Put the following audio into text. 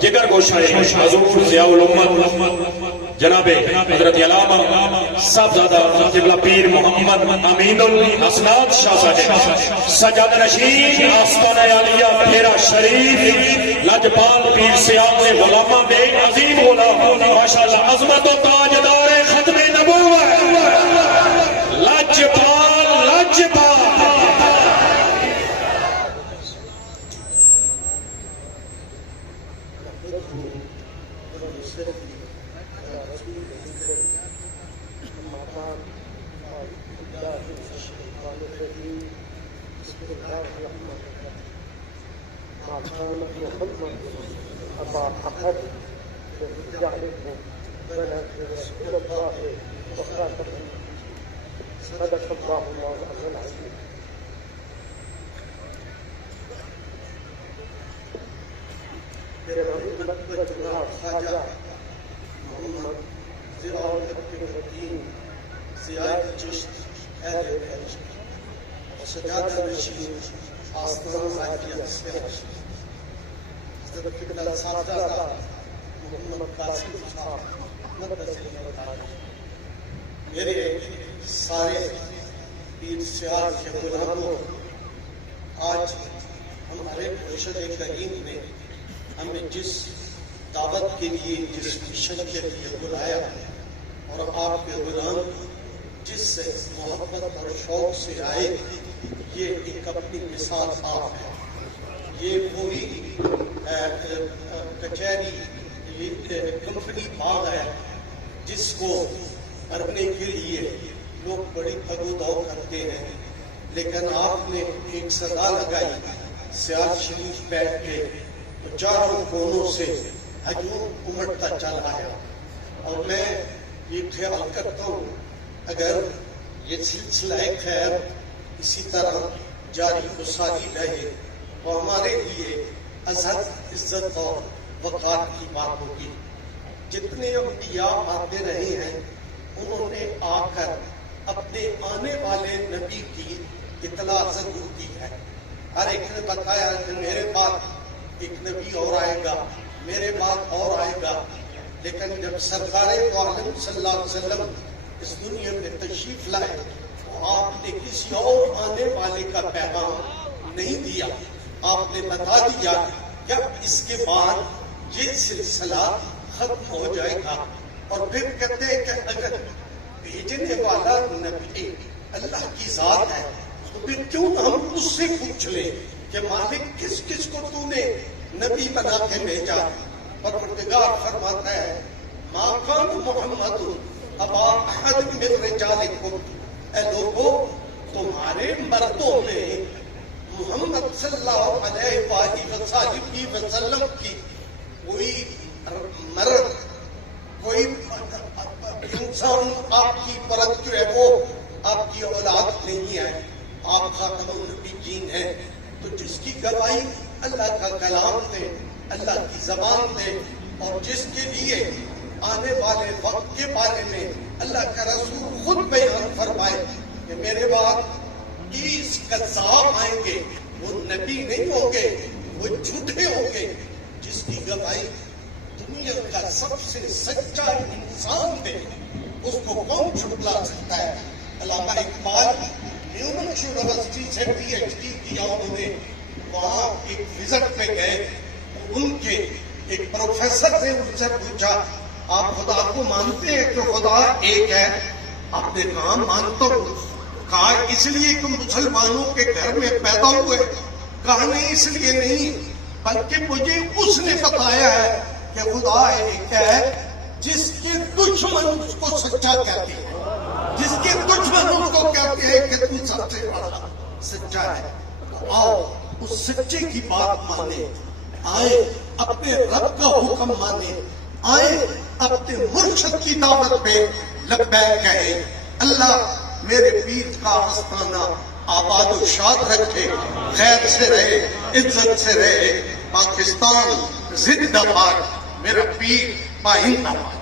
جگر گوشہ حضور ضیاء الامت جناب حضرت علامہ صاحبزادہ قبلہ پیر محمد امین الاسناد شاہ صاحب سجاد نشین آستانہ عالیہ پھیرا شریف لجپال پیر سیاق غلامہ بے عظیم غلام ماشاءاللہ عظمت و تاجدار ختم نبوت لجپال صدق الله العظيم العظيم. خواجہ محمد ضیاء الدین ضیاء چشت اہل بہشت سجادہ نشین آستانہ عالیہ حضرت قبلہ صاحبزادہ محمد قاسم صاحب مدد میرے سارے پیر سیاق کے غلاموں، آج ہمارے مرشد کریم نے ہمیں جس دعوت کے لیے، جس مشن کے لیے بلایا اور آپ کے غلام جس سے محبت اور شوق سے آئے، یہ ایک اپنی مثال آپ ہے. یہ پوری کچہری کمپنی باغ ہے جس کو بھرنے کے لیے لوگ بڑی بھگو کرتے ہیں، لیکن آپ نے ایک صدا لگائی سیال شریف بیٹھ کے تو چاروں کونوں سے ہجوم امٹتا چل آیا. اور میں یہ خیال کرتا ہوں اگر یہ سلسلہ خیر اسی طرح جاری و ساری رہے تو ہمارے لیے عزت اور وقار کی بات ہوگی. جتنے انبیاء آتے رہے ہیں انہوں نے آ کر اپنے آنے والے نبی کی اطلاع ضرور دی ہے. ہر ایک نے بتایا کہ میرے بعد ایک نبی اور آئے گا، میرے بعد اور آئے گا، لیکن جب سرکار عالم صلی اللہ علیہ وسلم اس دنیا میں تشریف لائے تو آپ نے کسی اور آنے والے کا پیغام نہیں دیا. آپ نے بتا دیا کہ اس کے بعد یہ سلسلہ ختم ہو جائے گا. اور پھر کہتے ہیں کہ اگر بھیجنے والا نبی اللہ کی ذات ہے تو پھر کیوں ہم اس سے پوچھ لیں کہ مالک کس کس کو تو نے نبی بنا کے بھیجا. پروردگار فرماتا ہے ما کان محمد ابا احد من رجالکم، اے لوگوں تمہارے مردوں میں محمد صلی اللہ علیہ وآلہ وسلم کی کوئی مرد، کوئی انسان آپ کی پرت جو ہے وہ آپ کی اولاد نہیں ہے، آپ خاتم النبیین ہیں. تو جس کی گواہی اللہ کا کلام دے، اللہ کی زبان دے، اور جس کے لیے آنے والے وقت کے بارے میں اللہ کا رسول خود بیان فرمائے کہ میرے بعد 30 کذاب آئیں گے، وہ نبی نہیں ہوں گے، وہ جھوٹے ہوں گے. جس کی گواہی دنیا کا سب سے سچا انسان دے اس کو کون جھٹلا سکتا ہے. علامہ اقبال میونخ یونیورسٹی سے پی ایچ ڈی کیا انہوں نے، وہاں ایک وزٹ پہ گئے، ان کے ایک پروفیسر نے ان سے پوچھا آپ خدا کو مانتے ہیں کہ خدا ایک ہے؟ آپ نے کہا مانتا ہوں. کہا اس لیے کہ مسلمانوں کے گھر میں پیدا ہوئے؟ کہا نہیں اس لیے نہیں، بلکہ مجھے اس نے بتایا ہے کہ خدا ایک ہے جس کے دشمن اس کو سچا کہتے ہیں، جس کے دشمن اس کو کہتے ہیں کہ تو سب سے بڑا سچا ہے. تو آؤ اس سچے کی بات مانے، آئے اپنے رب کا حکم مانے، آئے اپنے مرشد کی دعوت پہ لبیک کہے. اللہ میرے پیر کا آستانہ آباد و شاد رکھے، خیر سے رہے، عزت سے رہے. پاکستان زندہ باد، میرا پیر پائندہ باد.